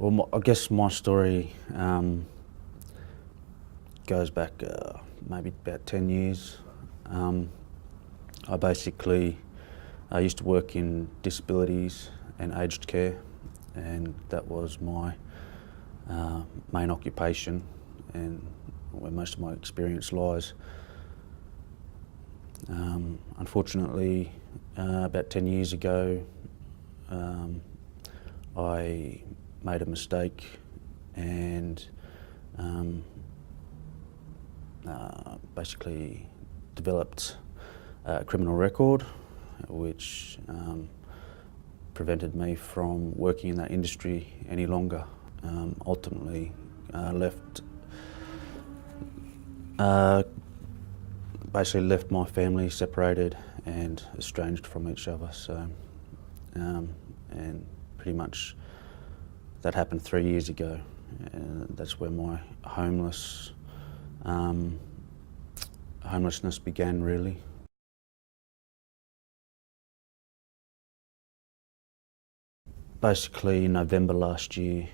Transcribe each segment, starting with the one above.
Well, I guess my story goes back maybe about 10 years. I used to work in disabilities and aged care, and that was my main occupation and where most of my experience lies. Unfortunately, about 10 years ago, I made a mistake and basically developed a criminal record, which prevented me from working in that industry any longer. Ultimately, basically left my family separated and estranged from each other. So, and pretty much that happened 3 years ago, and that's where my homelessness began, really. Basically, in November last year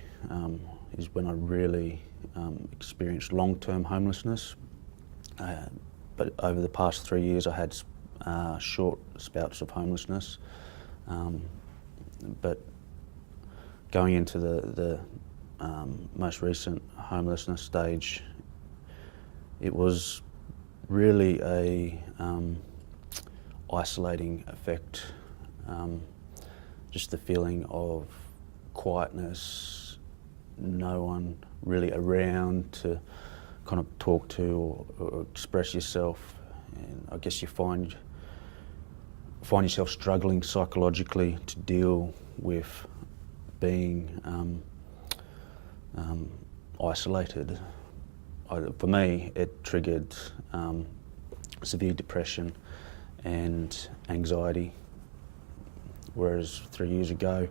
is when I really experienced long-term homelessness. But over the past 3 years, I had short spouts of homelessness. But going into the most recent homelessness stage, it was really a isolating effect. Just the feeling of quietness, no one really around to kind of talk to or express yourself, and I guess you find yourself struggling psychologically to deal with being isolated. For me, it triggered severe depression and anxiety, whereas 3 years ago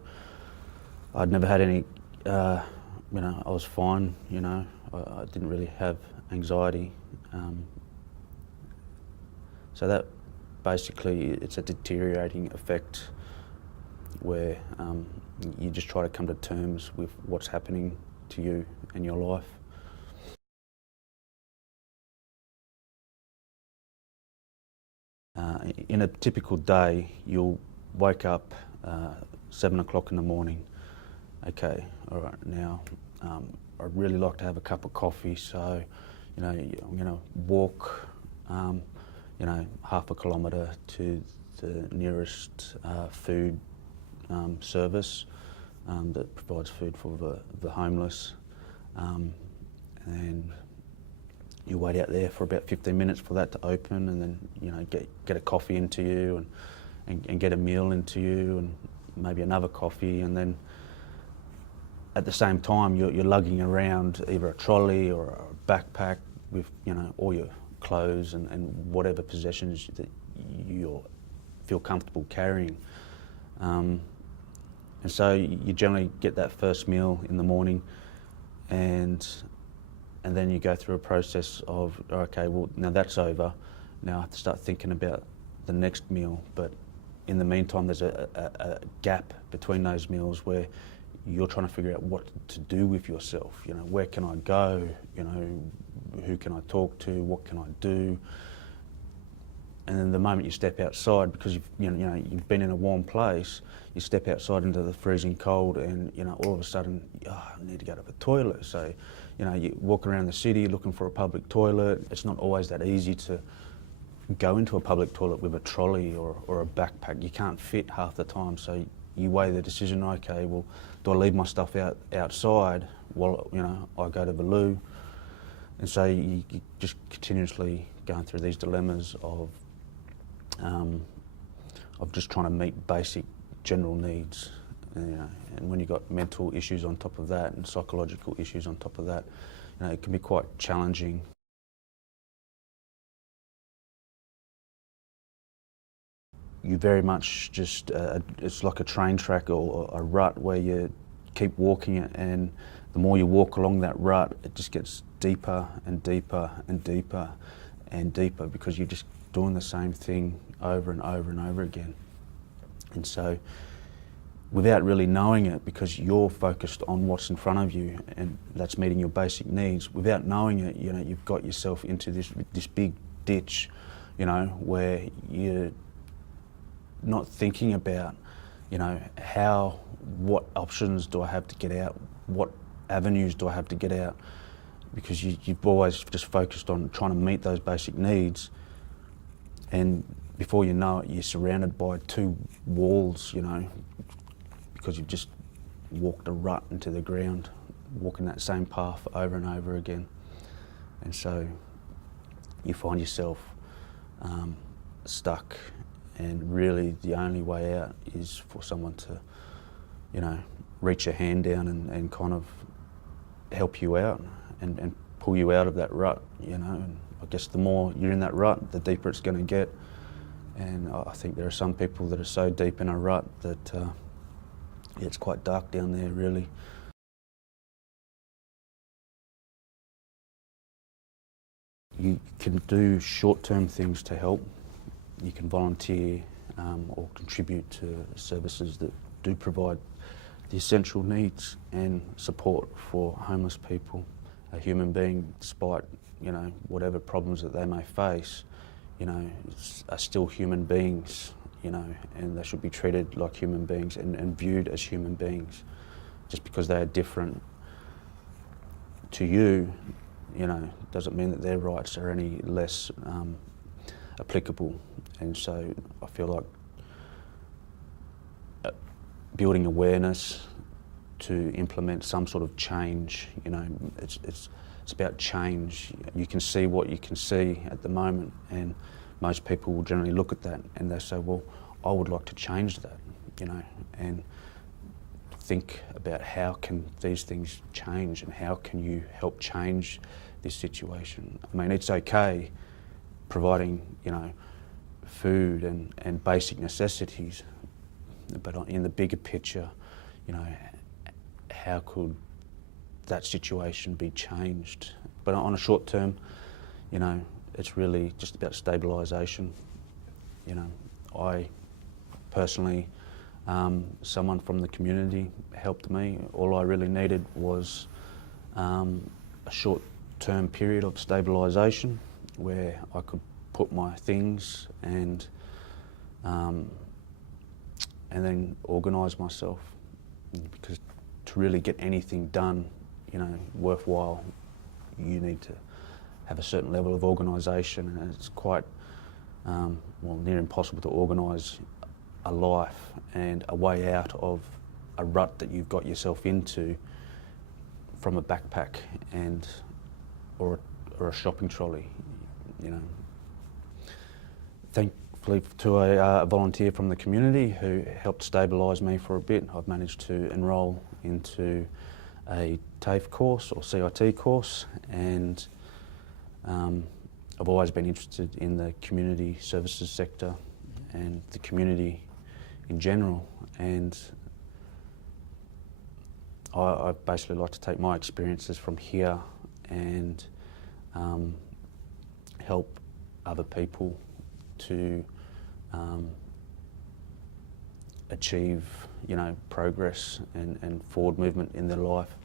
I'd never had any, I was fine, I didn't really have anxiety. So that basically, it's a deteriorating effect where you just try to come to terms with what's happening to you and your life. In a typical day, you'll wake up 7 o'clock in the morning. Okay, all right, now I'd really like to have a cup of coffee, so I'm going to walk half a kilometre to the nearest food service that provides food for the homeless, and you wait out there for about 15 minutes for that to open, and then get a coffee into you and get a meal into you, and maybe another coffee, and then at the same time you're lugging around either a trolley or a backpack with all your clothes and whatever possessions that you feel comfortable carrying. And so you generally get that first meal in the morning, and then you go through a process of, okay, well, now that's over. Now I have to start thinking about the next meal. But in the meantime, there's a gap between those meals where you're trying to figure out what to do with yourself. Where can I go? Who can I talk to? What can I do? And then the moment you step outside, because you've been in a warm place, you step outside into the freezing cold, and all of a sudden, I need to go to the toilet. So, you walk around the city looking for a public toilet. It's not always that easy to go into a public toilet with a trolley or a backpack. You can't fit half the time, so you weigh the decision. Okay, well, do I leave my stuff outside while I go to the loo? And so you just continuously going through these dilemmas of just trying to meet basic general needs. And when you've got mental issues on top of that and psychological issues on top of that, it can be quite challenging. You very much just, it's like a train track or a rut where you keep walking it, and the more you walk along that rut, it just gets deeper and deeper and deeper and deeper, because you're just doing the same thing over and over and over again. And so without really knowing it, because you're focused on what's in front of you and that's meeting your basic needs. Without knowing it, you know, you've got yourself into this big ditch, you know, where you're not thinking about, you know, what options do I have to get out? What avenues do I have to get out? Because you've always just focused on trying to meet those basic needs, and before you know it, you're surrounded by two walls, you know, because you've just walked a rut into the ground, walking that same path over and over again. And so you find yourself stuck, and really the only way out is for someone to, you know, reach a hand down and kind of help you out and pull you out of that rut, you know. And I guess the more you're in that rut, the deeper it's going to get. And I think there are some people that are so deep in a rut that it's quite dark down there, really. You can do short-term things to help. You can volunteer or contribute to services that do provide the essential needs and support for homeless people. A human being, despite, you know, whatever problems that they may face, you know, are still human beings, you know, and they should be treated like human beings and viewed as human beings. Just because they are different to you, you know, doesn't mean that their rights are any less applicable. And so I feel like building awareness to implement some sort of change, you know, it's about change. You can see what you can see at the moment, and most people will generally look at that and they say, well, I would like to change that, you know, and think about how can these things change and how can you help change this situation. I mean, it's okay providing, you know, food and basic necessities, but in the bigger picture, you know, how could that situation be changed? But on a short term, you know, it's really just about stabilisation. You know, I personally, someone from the community helped me. All I really needed was a short-term period of stabilisation where I could put my things and then organise myself, because to really get anything done, you know, worthwhile, you need to have a certain level of organisation, and it's quite, well, near impossible to organise a life and a way out of a rut that you've got yourself into from a backpack or a shopping trolley, you know. Thankfully to a volunteer from the community who helped stabilise me for a bit, I've managed to enrol into a TAFE course or CIT course, and I've always been interested in the community services sector and the community in general, and I basically like to take my experiences from here and help other people to achieve, you know, progress and forward movement in their life.